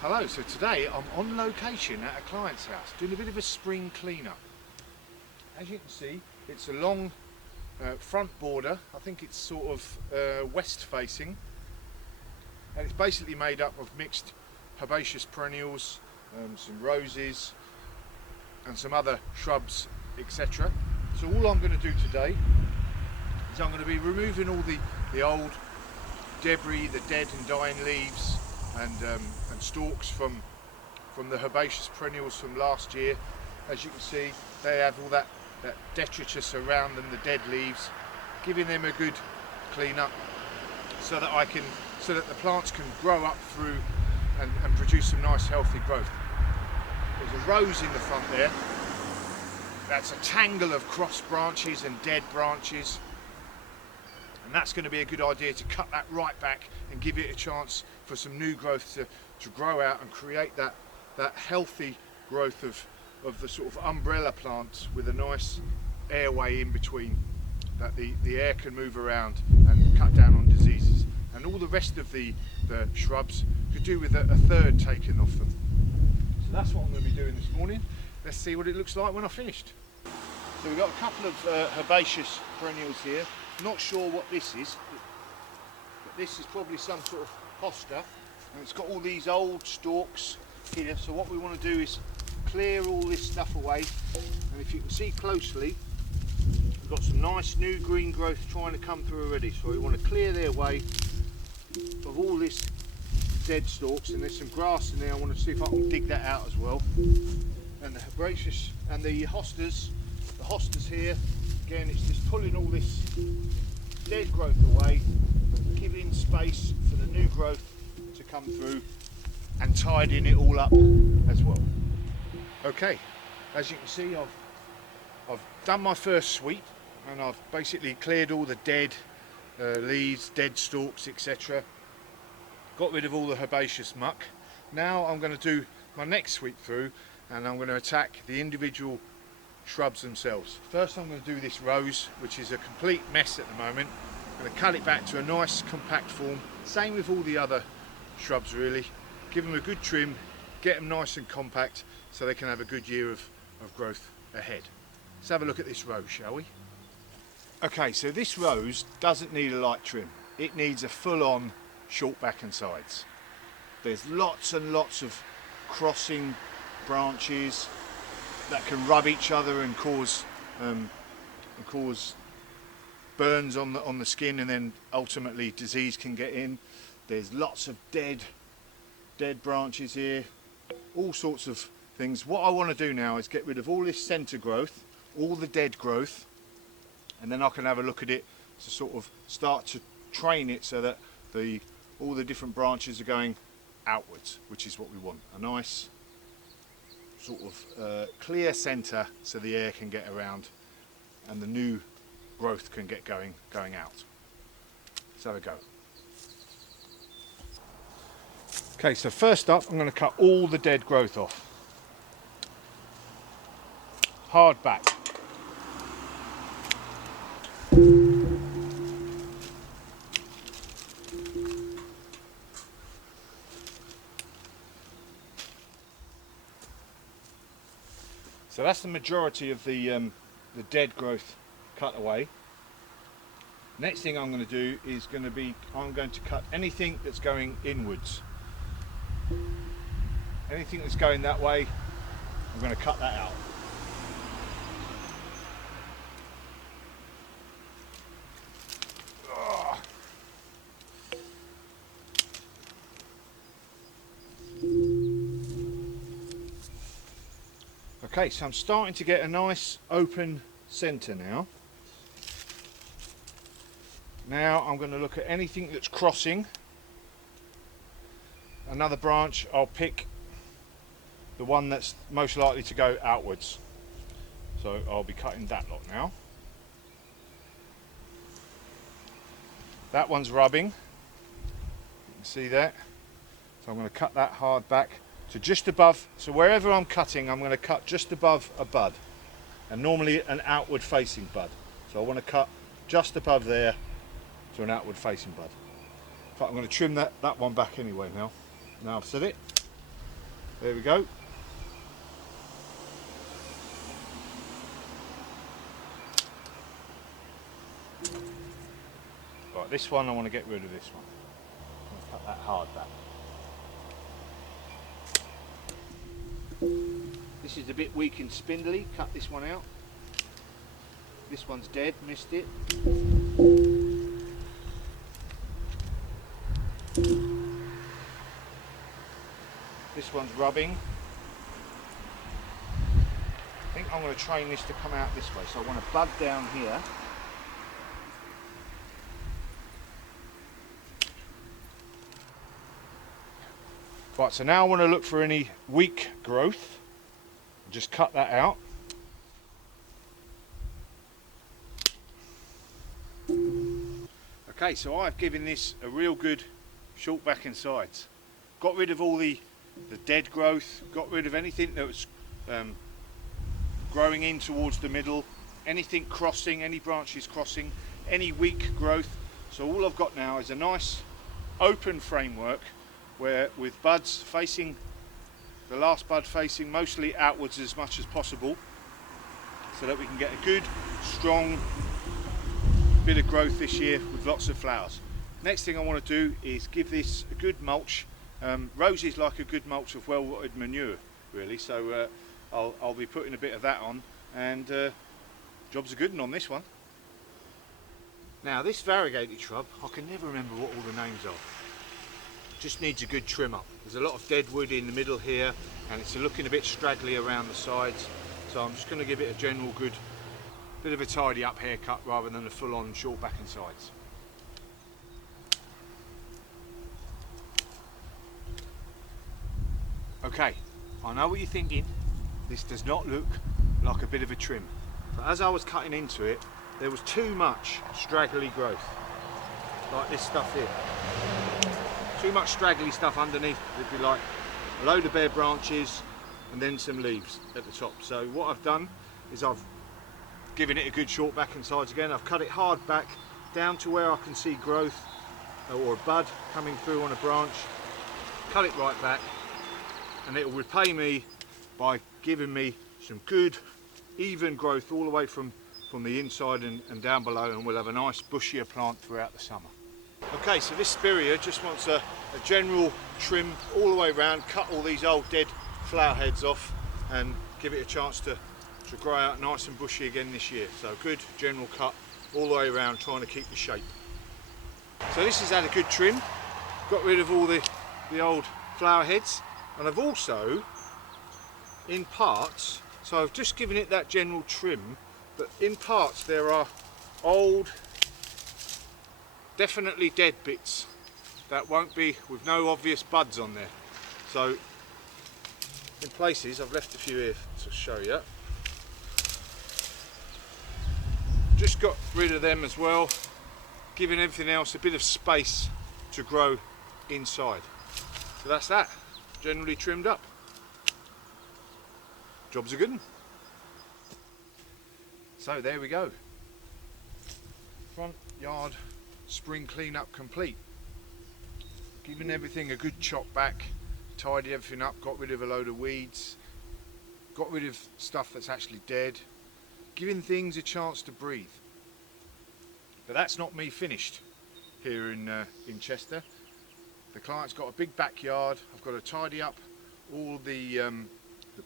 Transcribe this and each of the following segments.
Hello, so today I'm on location at a client's house doing a bit of a spring cleanup. As you can see, it's a long front border. I think it's sort of west facing, and it's basically made up of mixed herbaceous perennials, some roses and some other shrubs, etc. So all I'm going to do today is I'm going to be removing all the old debris, the dead and dying leaves and stalks from the herbaceous perennials from last year. As you can see, they have all that detritus around them, the dead leaves, giving them a good clean up so that the plants can grow up through and produce some nice healthy growth. There's a rose in the front there. That's a tangle of cross branches and dead branches, and that's going to be a good idea to cut that right back and give it a chance for some new growth to grow out and create that healthy growth of the sort of umbrella plants with a nice airway in between, that the air can move around and cut down on diseases. And all the rest of the shrubs could do with a third taken off them. So that's what I'm going to be doing this morning. Let's see what it looks like when I've finished. So we've got a couple of herbaceous perennials here. Not sure what this is, but this is probably some sort of hosta, and it's got all these old stalks here. So what we want to do is clear all this stuff away, and if you can see closely, we've got some nice new green growth trying to come through already. So we want to clear their way of all this dead stalks, and there's some grass in there. I want to see if I can dig that out as well. And the herbaceous and the hostas here, again, it's just pulling all this dead growth away, giving space for the new growth to come through, and tidying it all up as well. Okay, as you can see, I've done my first sweep, and I've basically cleared all the dead leaves, dead stalks, etc. Got rid of all the herbaceous muck. Now I'm going to do my next sweep through, and I'm going to attack the individual shrubs themselves. First I'm going to do this rose, which is a complete mess at the moment. I'm going to cut it back to a nice compact form. Same with all the other shrubs really. Give them a good trim, get them nice and compact so they can have a good year of growth ahead. Let's have a look at this rose, shall we? Okay, so this rose doesn't need a light trim. It needs a full-on short back and sides. There's lots and lots of crossing branches that can rub each other and cause burns on the skin, and then ultimately disease can get in. There's lots of dead branches here, all sorts of things. What I want to do now is get rid of all this centre growth, all the dead growth, and then I can have a look at it to sort of start to train it so that all the different branches are going outwards, which is what we want. A nice sort of clear centre so the air can get around and the new growth can get going out. Let's have a go. Okay, so first up I'm going to cut all the dead growth off. Hard back. So that's the majority of the dead growth cut away. Next thing I'm going to do is I'm going to cut anything that's going inwards. Anything that's going that way, I'm going to cut that out. Okay, so I'm starting to get a nice open centre now. Now I'm going to look at anything that's crossing another branch. I'll pick the one that's most likely to go outwards. So I'll be cutting that lot now. That one's rubbing. You can see that. So I'm going to cut that hard back to just above. So wherever I'm cutting, I'm going to cut just above a bud, and normally an outward facing bud. So I want to cut just above there to an outward facing bud. In fact, I'm going to trim that one back anyway now. Now I've said it. There we go. Right, this one I want to get rid of this one. Cut that hard back. This is a bit weak and spindly, cut this one out. This one's dead, missed it. This one's rubbing. I think I'm going to train this to come out this way, so I want to bud down here. Right, so now I want to look for any weak growth. Just cut that out. Okay, so I've given this a real good short back and sides. Got rid of all the dead growth, got rid of anything that was growing in towards the middle, anything crossing, any branches crossing, any weak growth. So all I've got now is a nice open framework where with buds facing, the last bud facing mostly outwards as much as possible, so that we can get a good strong bit of growth this year with lots of flowers. Next thing I want to do is give this a good mulch. Roses like a good mulch of well-rotted manure really, so I'll be putting a bit of that on, and job's a good one on this one. Now this variegated shrub, I can never remember what all the names are. Just needs a good trim up. There's a lot of dead wood in the middle here, and it's looking a bit straggly around the sides, so I'm just going to give it a general good bit of a tidy up haircut rather than a full-on short back and sides. Okay, I know what you're thinking. This does not look like a bit of a trim, but as I was cutting into it, there was too much straggly growth, like this stuff here. Too much straggly stuff underneath. It'd be like a load of bare branches and then some leaves at the top. So what I've done is I've given it a good short back and sides again. I've cut it hard back down to where I can see growth or a bud coming through on a branch. Cut it right back, and it will repay me by giving me some good even growth all the way from the inside and down below, and we'll have a nice bushier plant throughout the summer. Okay, so this spirea just wants a general trim all the way around, cut all these old dead flower heads off and give it a chance to grow out nice and bushy again this year. So good general cut all the way around, trying to keep the shape. So this has had a good trim, got rid of all the old flower heads, and I've also, in parts, so I've just given it that general trim, but in parts there are old, definitely dead bits that won't be with no obvious buds on there. So in places I've left a few here to show you. Just got rid of them as well, giving everything else a bit of space to grow inside. So that's that, generally trimmed up. Job's a good one. So there we go. Front yard spring clean-up complete. Giving everything a good chop back, tidied everything up, got rid of a load of weeds, got rid of stuff that's actually dead, giving things a chance to breathe. But that's not me finished here in Chester. The client's got a big backyard. I've got to tidy up all the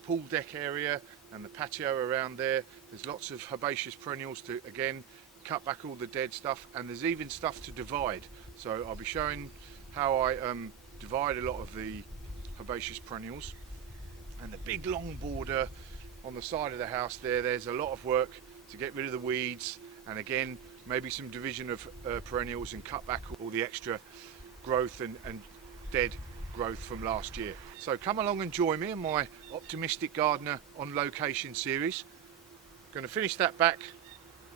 pool deck area and the patio around there. There's lots of herbaceous perennials to, again, cut back all the dead stuff, and there's even stuff to divide. So I'll be showing how I divide a lot of the herbaceous perennials. And the big long border on the side of the house there's a lot of work to get rid of the weeds, and again maybe some division of perennials and cut back all the extra growth and dead growth from last year. So come along and join me in my Optimistic Gardener on Location series. Going to finish that back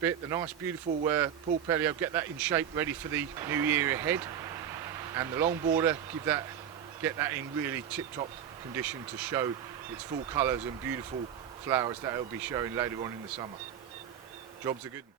bit, the nice beautiful pool patio, get that in shape ready for the new year ahead, and the long border, get that in really tip-top condition to show its full colours and beautiful flowers that it'll be showing later on in the summer. Job's a good one.